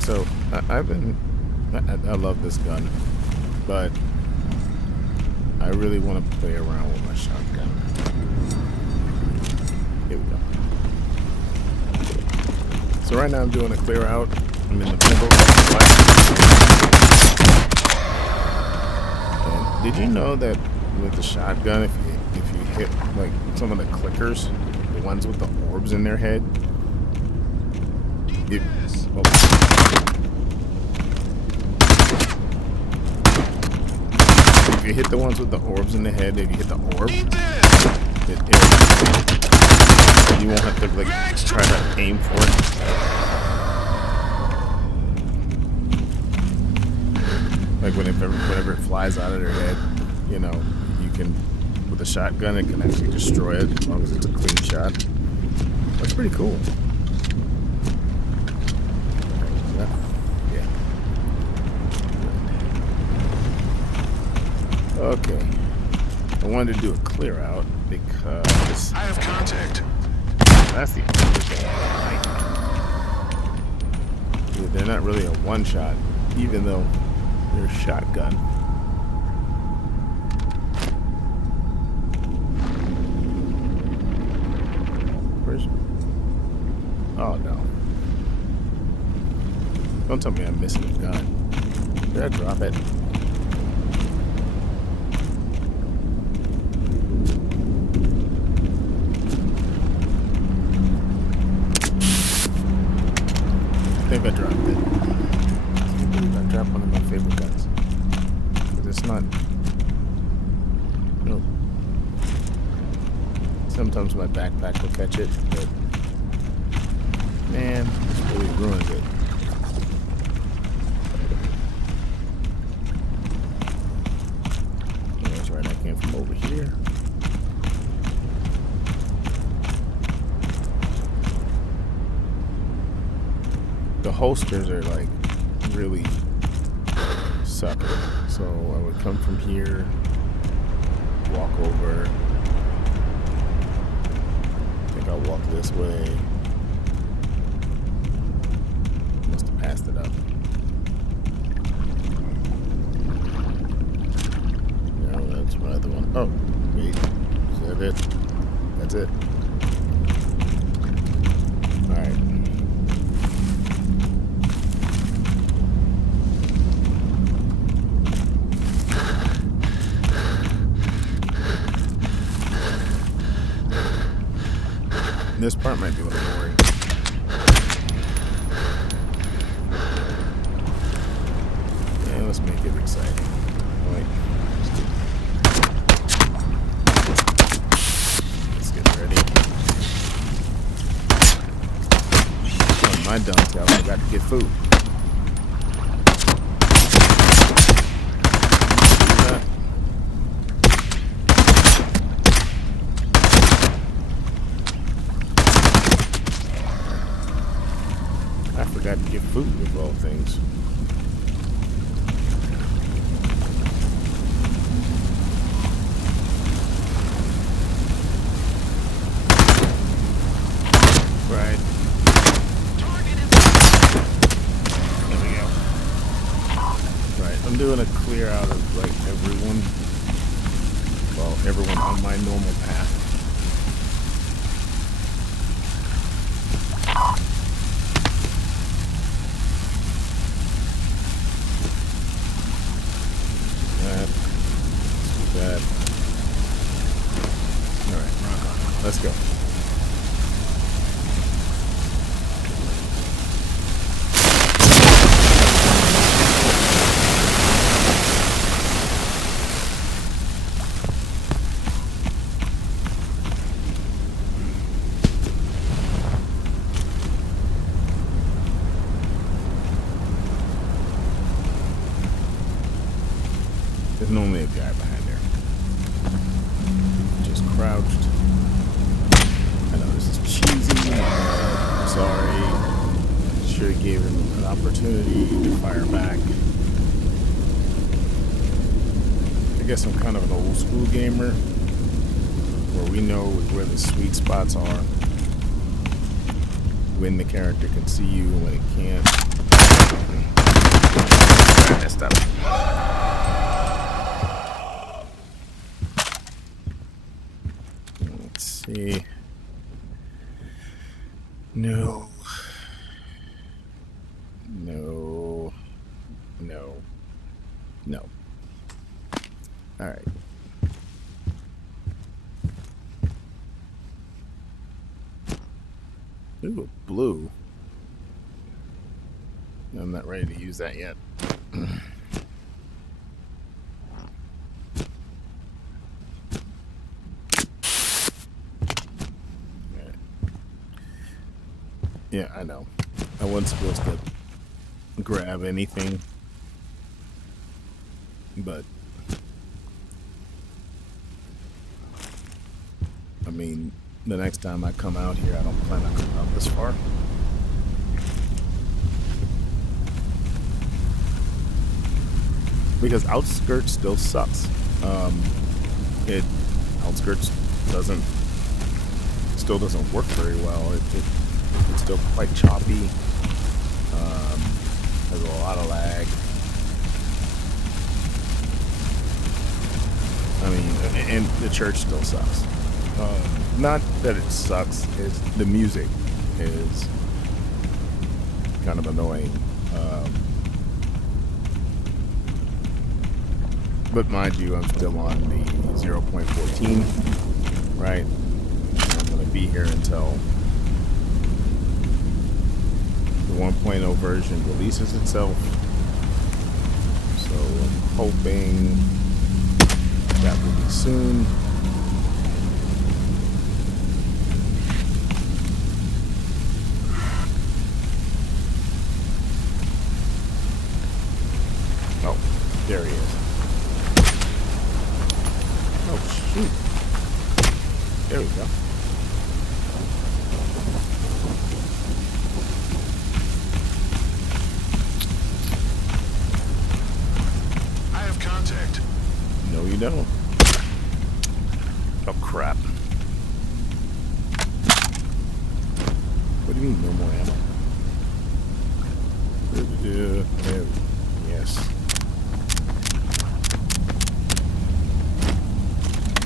So I love this gun, but I really want to play around with my shotgun. Here we go. So right now I'm doing a clear out. I'm in the middle of the fight. And did you know that with the shotgun, if you hit like some of the clickers, the ones with the orbs in their head, if you hit the ones with the orbs in the head, if you hit the orb, you won't have to like try to aim for it. Like whenever it flies out of their head, you know, you can, with a shotgun, it can actually destroy it as long as it's a clean shot. That's pretty cool. Yeah. Okay. I wanted to do a clear out because I have contact. That's the only thing I like. Dude, they're not really a one shot, even though they're a shotgun. Where's? Oh no! Don't tell me I'm missing a gun. Did I drop it? I think I dropped it. I can't believe I dropped one of my favorite guns. Because it's not... No. Sometimes my backpack will catch it, but... Man, this really ruined it. Yeah, that's right, I came from over here. The holsters are like really sucky. So I would come from here, walk over. I think I'll walk this way. Must have passed it up. No, that's my other one. Oh, wait. Is that it? That's it. Alright. This part might be a little boring. Yeah, let's make it exciting. Wait. Let's get ready. On my dump, I forgot to get food. I forgot to get food of all things. Right. There we go. Right, I'm doing a clear out of like everyone. Well, everyone on my normal path. That. Alright, rock on. Let's go. There's normally a guy behind there. Just crouched. I know this is cheesy. Sorry. Should have gave him an opportunity to fire back. I guess I'm kind of an old school gamer where we know where the sweet spots are. When the character can see you and when it can't. messed up. Let's see. No. No. No. No. All right. Ooh, blue. I'm not ready to use that yet. Right. Yeah, I know. I wasn't supposed to grab anything, but I mean, the next time I come out here, I don't plan on coming out this far. Because Outskirts still sucks. Outskirts still doesn't work very well. It's still quite choppy. Has a lot of lag. I mean, and the church still sucks. Not that it sucks, it's the music is kind of annoying. But mind you, I'm still on the 0.14, right? I'm going to be here until the 1.0 version releases itself. So I'm hoping that will be soon. Oh, there he is. Oh, shoot. There we go. I have contact. No, you don't. Oh, crap. What do you mean, no more ammo? There. Yes.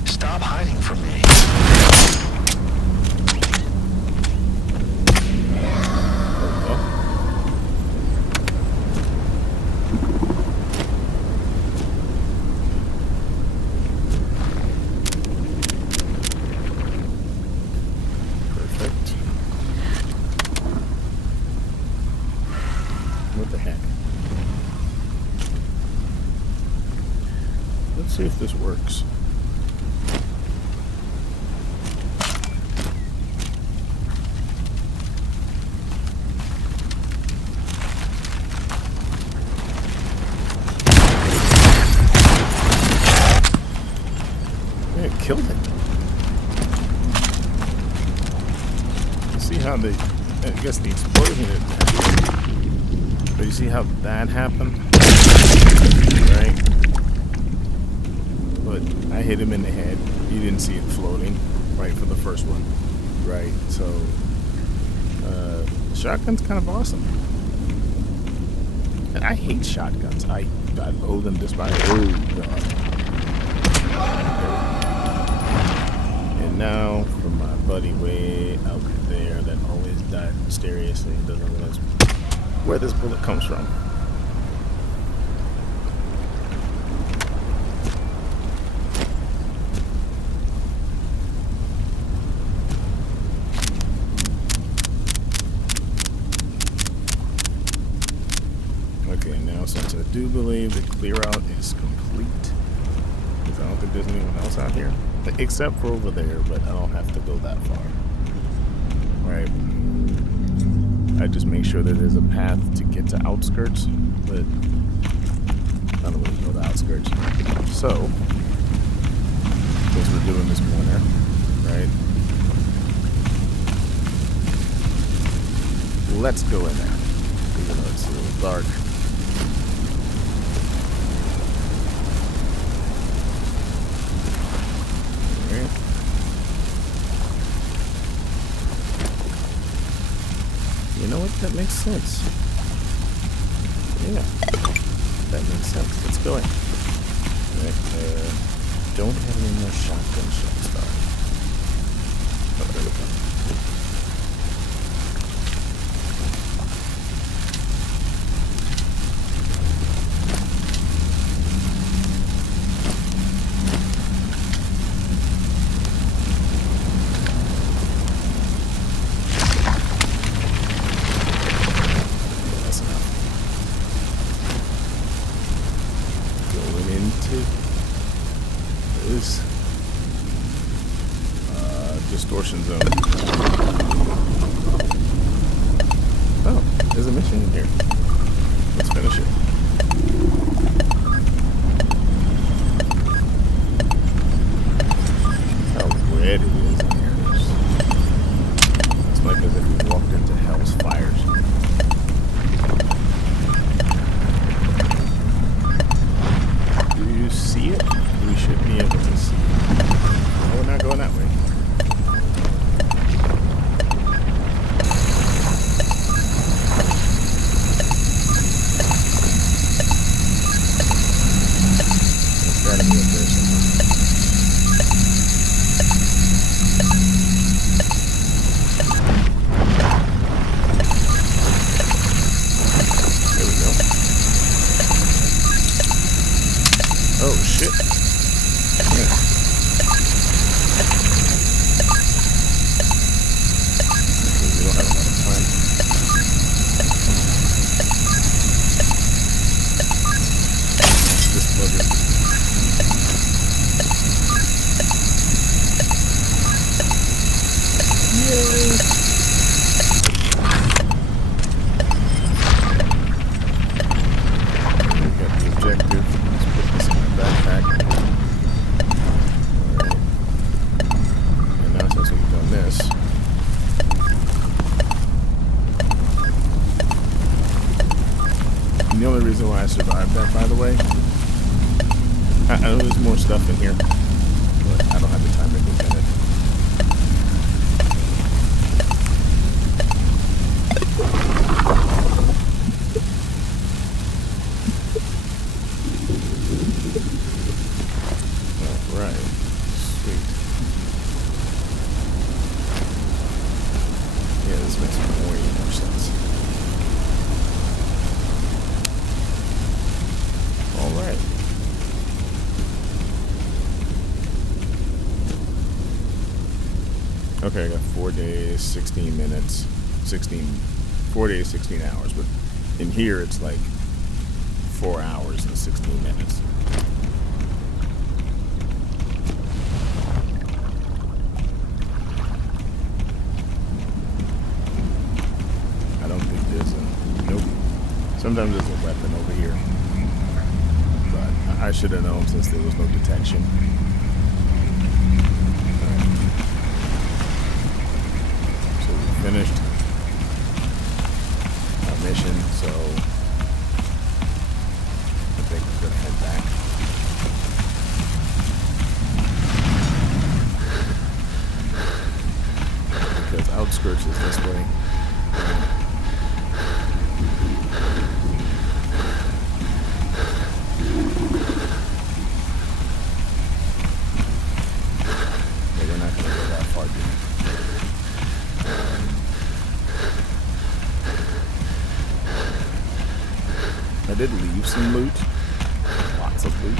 Stop hiding from me. Perfect. What the heck? Let's see if this works. Yeah, it killed it. You see how I guess the explosion didn't happen. But you see how that happened? Right? But I hit him in the head. You didn't see it floating, right, for the first one. Right, so shotgun's kind of awesome. And I hate shotguns. I loathe and despise. Oh, God. And now for my buddy way out there that always died mysteriously and doesn't realize where this bullet comes from. Okay, now since I do believe the clear out is complete, because I don't think there's anyone else out here, except for over there, but I don't have to go that far. Right. I just make sure that there's a path to get to Outskirts, but I don't really go to Outskirts. So, since we're doing this corner, right? Let's go in there, even though it's a little dark. You know what? That makes sense. Yeah. That makes sense. Let's go in. Right, don't have any more shotgun shells, though. Oh, there we go. That's enough. Going into this distortion zone. Oh, there's a mission in here. Let's finish it. How red it is in here. It's like as if we walked into hell's fires. Do you see it? We should be able to see it. Oh, we're not going that way. It's gotta be up there somewhere. There we go. Oh shit. Yeah. Okay, we don't have a lot of time. This bugger. Yay! We got the objective. Let's put this in my backpack. Alright. And now since we've done this, the only reason why I survived that, by the way, I know there's more stuff in here, but I don't have the time to look at it. Alright, sweet. Yeah, this makes way more sense. Alright. Okay, I got 4 days, 16 minutes, 4 days, 16 hours, but in here it's like 4 hours and 16 minutes. I don't think there's a, nope. Sometimes there's a weapon over here, but I should have known since there was no detection. So we finished our mission, so I think we're gonna head back. Because Outskirts is this way. Yeah, we're not gonna go that far, dude. I did leave some loot, lots of loot.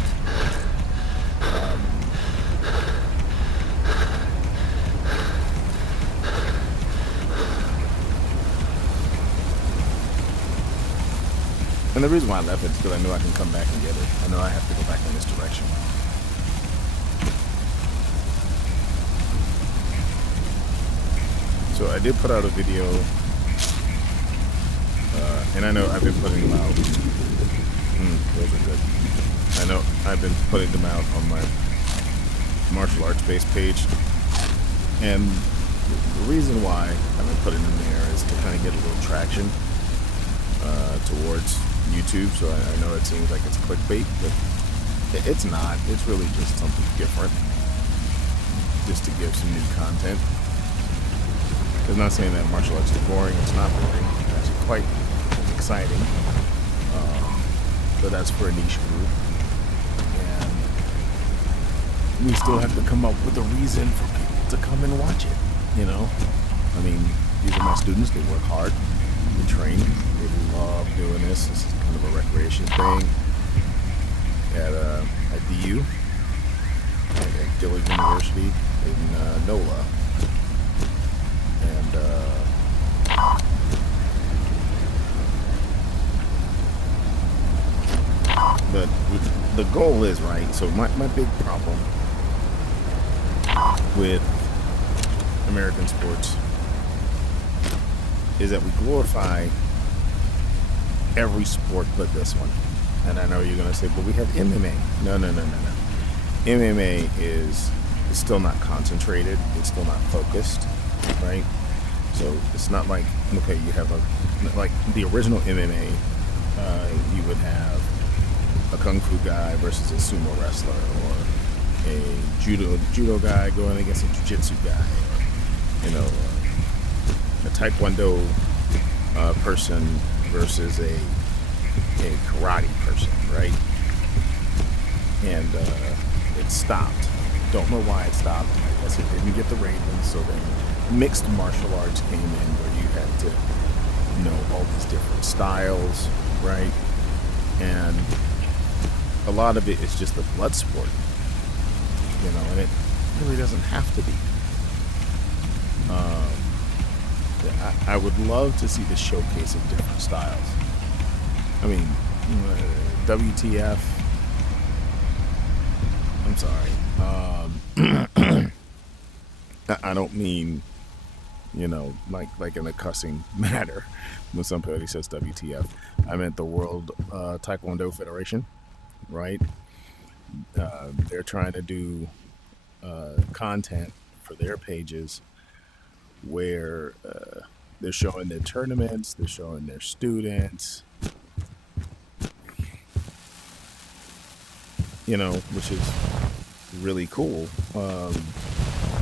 And the reason why I left it is because I know I can come back and get it. I know I have to go back in this direction. So I did put out a video, and I know I've been putting them out. Those are good. I know I've been putting them out on my martial arts based page, and the reason why I've been putting them there is to kind of get a little traction towards YouTube. So I know it seems like it's clickbait, but it's not. It's really just something different, just to give some new content. I'm not saying that martial arts is boring. It's not boring. It's actually quite exciting. but that's for a niche group. And we still have to come up with a reason for people to come and watch it. You know, I mean, these are my students. They work hard. They train. They love doing this. This is kind of a recreation thing at DU, at Dillard University in NOLA. And but the goal is right. So my big problem with American sports is that we glorify every sport but this one. And I know you're going to say, but we have MMA. No. MMA is still not concentrated. It's still not focused, right? So it's not like, okay, you have like the original MMA, you would have a kung fu guy versus a sumo wrestler, or a judo guy going against a jiu-jitsu guy, or, you know, a taekwondo person versus a karate person, right? And it stopped. Don't know why it stopped. I guess it didn't get the ratings. So then mixed martial arts came in, where you had to know all these different styles, right? And a lot of it is just a blood sport, you know, and it really doesn't have to be. I would love to see the showcase of different styles. I mean, WTF. I'm sorry. I don't mean, you know, like in a cussing manner when somebody says WTF. I meant the World Taekwondo Federation, right? They're trying to do content for their pages where they're showing their tournaments, they're showing their students, you know, which is really cool.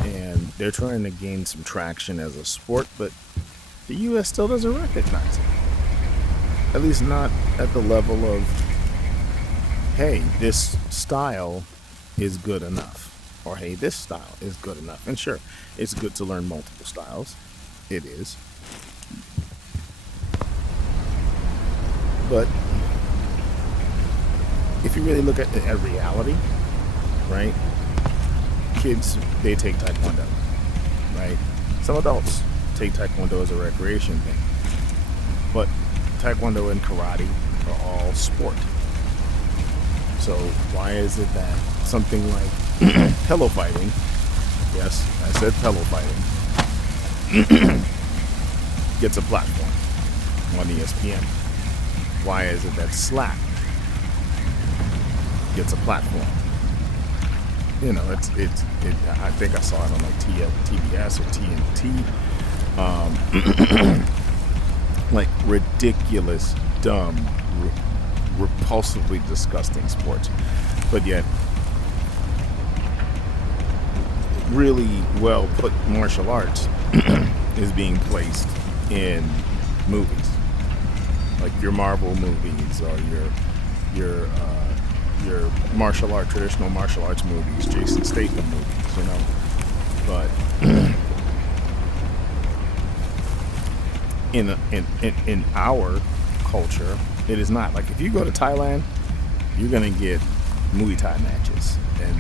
And they're trying to gain some traction as a sport, but the U.S. still doesn't recognize it. At least not at the level of, hey, this style is good enough. Or, hey, this style is good enough. And sure, it's good to learn multiple styles. It is. But if you really look at reality, right? Kids, they take Taekwondo, right? Some adults take Taekwondo as a recreation thing. But Taekwondo and karate are all sport. So why is it that something like pillow fighting, yes, I said pillow fighting, gets a platform on ESPN? Why is it that slap gets a platform? You know, it. I think I saw it on like TBS or TNT. Like ridiculous, dumb, repulsively disgusting sports, but yet really well put martial arts is being placed in movies, like your Marvel movies or your traditional martial arts movies, Jason Statham movies, you know. But in our culture, it is not. Like if you go to Thailand, you're gonna get Muay Thai matches, and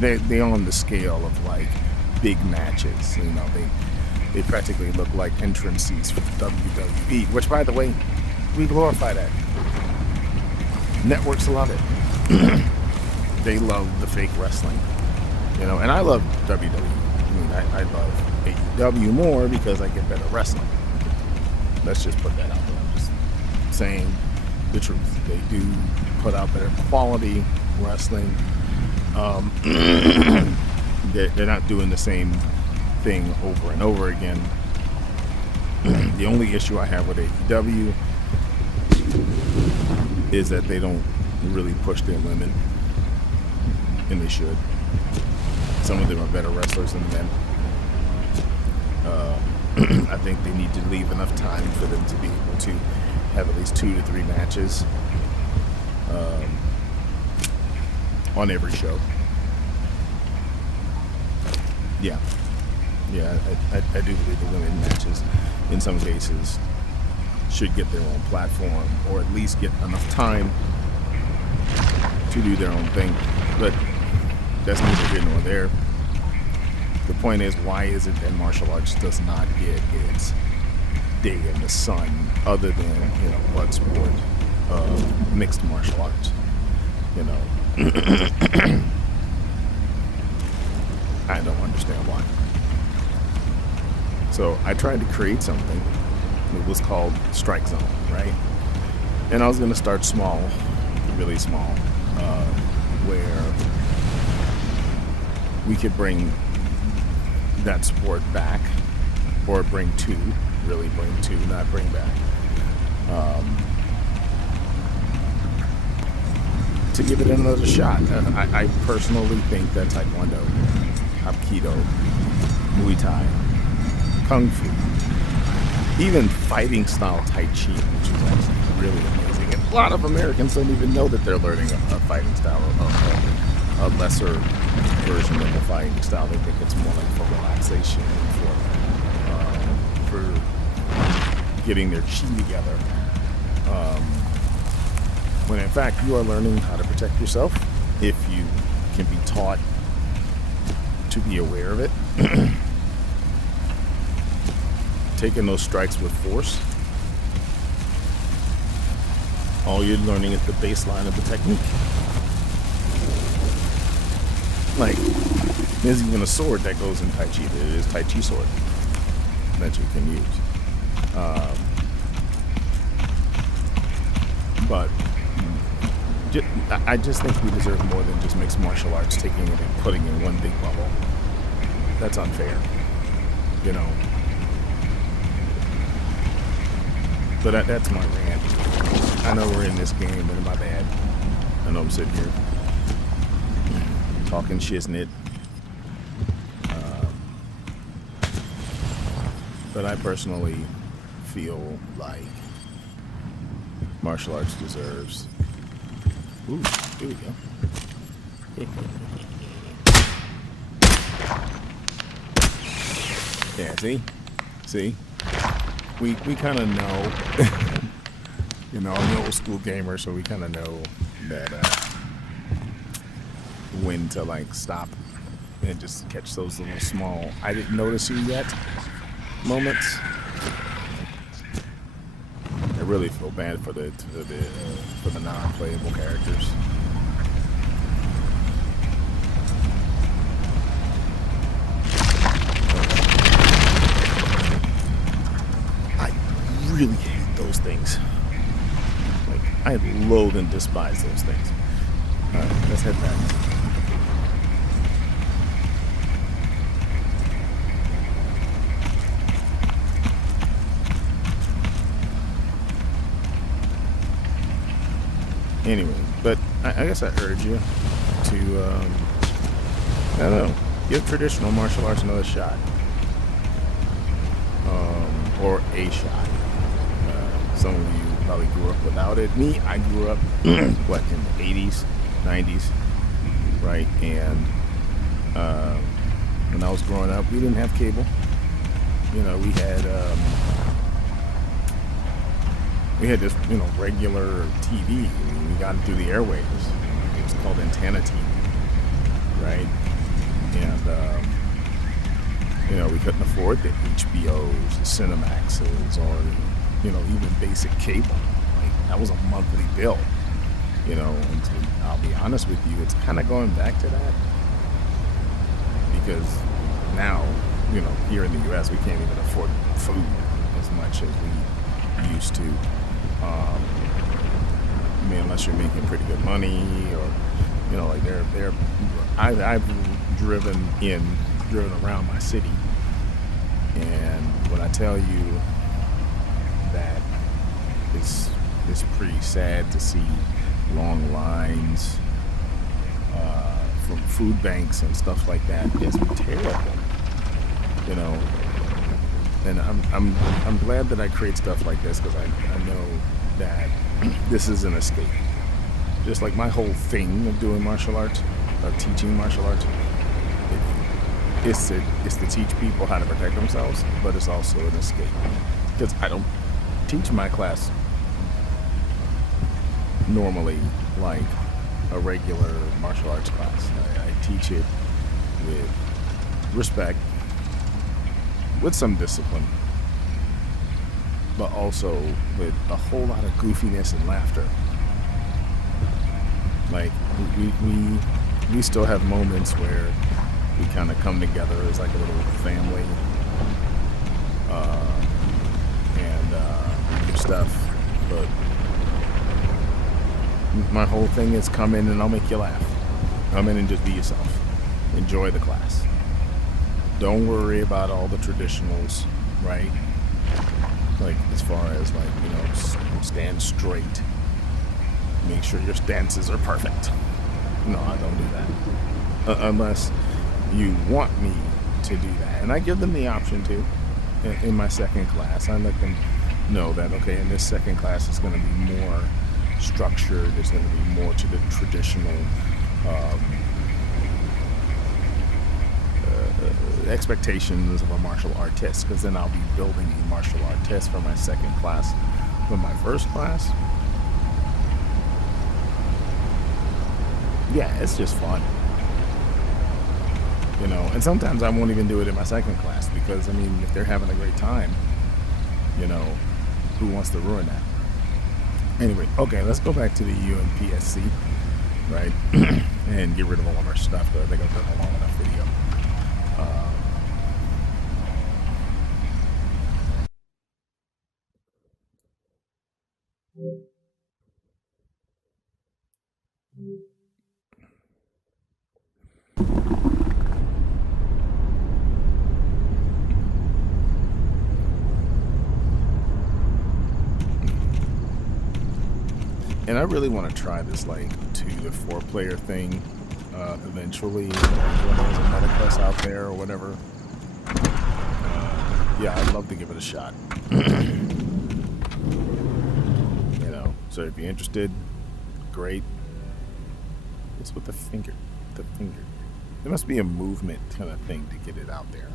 they're on the scale of like big matches. You know, they practically look like entrance seats for WWE. Which, by the way, we glorify that. Networks love it. They love the fake wrestling, you know, and I love WWE. I mean, I love AEW more because I get better wrestling. Let's just put that out there. I'm just saying the truth. They do put out better quality wrestling. They're not doing the same thing over and over again. The only issue I have with AEW is that they don't really push their women, and they should. Some of them are better wrestlers than men. I think they need to leave enough time for them to be able to have at least 2 to 3 matches on every show. Yeah, I do believe the women matches, in some cases, should get their own platform, or at least get enough time to do their own thing. But that's neither here nor there. The point is, why is it that martial arts does not get its day in the sun, other than blood sport, mixed martial arts? I don't understand why. So I tried to create something. It was called Strike Zone, right? And I was going to start small, really small, where we could bring that sport back, or bring two, not bring back, to give it another shot. I personally think that Taekwondo, Hapkido, Muay Thai, Kung Fu, even fighting style Tai Chi, which is actually really amazing. And a lot of Americans don't even know that they're learning a fighting style, a lesser version of the fighting style. They think it's more like for relaxation, for getting their chi together. When in fact you are learning how to protect yourself, if you can be taught to be aware of it. Taking those strikes with force, all you're learning is the baseline of the technique. Like, there's even a sword that goes in Tai Chi. It is Tai Chi sword that you can use. But I just think we deserve more than just mixed martial arts, taking it and putting it in one big bubble. That's unfair, But that's my rant. I know we're in this game, but my bad. I know I'm sitting here talking shiznit. But I personally feel like martial arts deserves... Ooh, here we go. Yeah, see? We kind of know, I'm an old school gamer, so we kind of know that when to stop and just catch those little small "I didn't notice you yet" moments. I really feel bad for the non-playable characters. Really hate those things. I loathe and despise those things. Alright, let's head back. Anyway, but I guess I urge you to, I don't know, give traditional martial arts another shot. Or a shot. Some of you probably grew up without it. Me, I grew up, in the 80s, 90s, right? And when I was growing up, we didn't have cable. We had just, regular TV. We got it through the airwaves. It was called antenna TV, right? And, we couldn't afford the HBOs, the Cinemaxes, or, even basic cable. That was a monthly bill, and I'll be honest with you, it's kind of going back to that. Because now, here in the U.S., we can't even afford food as much as we used to. Unless you're making pretty good money, or, I've driven around my city, and when I tell you that it's pretty sad to see long lines from food banks and stuff like that. It's terrible, and I'm glad that I create stuff like this, because I know that this is an escape. just like my whole thing of doing martial arts, of teaching martial arts, it's to teach people how to protect themselves, but it's also an escape. Because I don't teach my class normally like a regular martial arts class. I teach it with respect, with some discipline, but also with a whole lot of goofiness and laughter. Like we still have moments where we kind of come together as like a little family, and we do stuff. But my whole thing is come in and I'll make you laugh. Come in and just be yourself. Enjoy the class. Don't worry about all the traditionals, right? Like as far as like, you know, stand straight. Make sure your stances are perfect. No, I don't do that. Unless you want me to do that. And I give them the option to. In my second class, I let them know that, okay, in this second class it's going to be more structured. It's going to be more to the traditional expectations of a martial artist, because then I'll be building a martial artist for my second class. But my first class, yeah, it's just fun, you know. And sometimes I won't even do it in my second class, because I mean, if they're having a great time, you know, who wants to ruin that? Anyway, okay, let's go back to the UMPSC, right? And get rid of all of our stuff, but I think I've done a long enough video. And I really want to try this like 2 to 4 player thing eventually. There's another quest out there or whatever. Yeah, I'd love to give it a shot. You know, so if you're interested, great. It's with the finger. The finger. There must be a movement kind of thing to get it out there.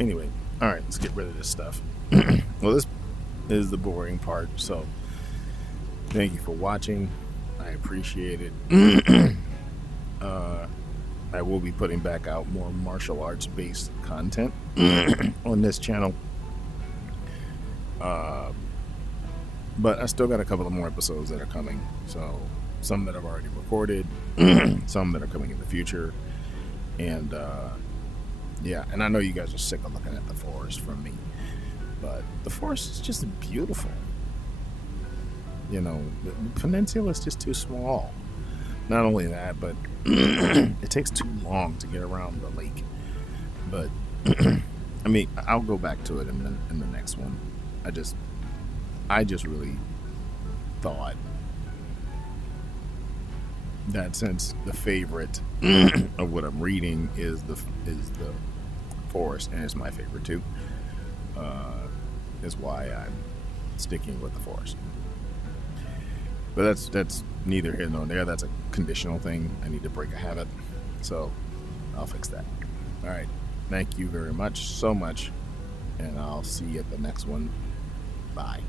Anyway, all right, let's get rid of this stuff. Well, this is the boring part, so thank you for watching. I appreciate it. I will be putting back out more martial arts based content on this channel, but I still got a couple of more episodes that are coming, so some that I've already recorded, some that are coming in the future, and yeah, and I know you guys are sick of looking at the forest from me, but the forest is just beautiful. You know, the peninsula is just too small. Not only that, but it takes too long to get around the lake. But I mean, I'll go back to it in the next one. I just really thought that since the favorite of what I'm reading is the forest, and it's my favorite too, is why I'm sticking with the forest. But that's neither here nor there. That's a conditional thing. I need to break a habit, so I'll fix that. All right, thank you very much, so much, and I'll see you at the next one. Bye.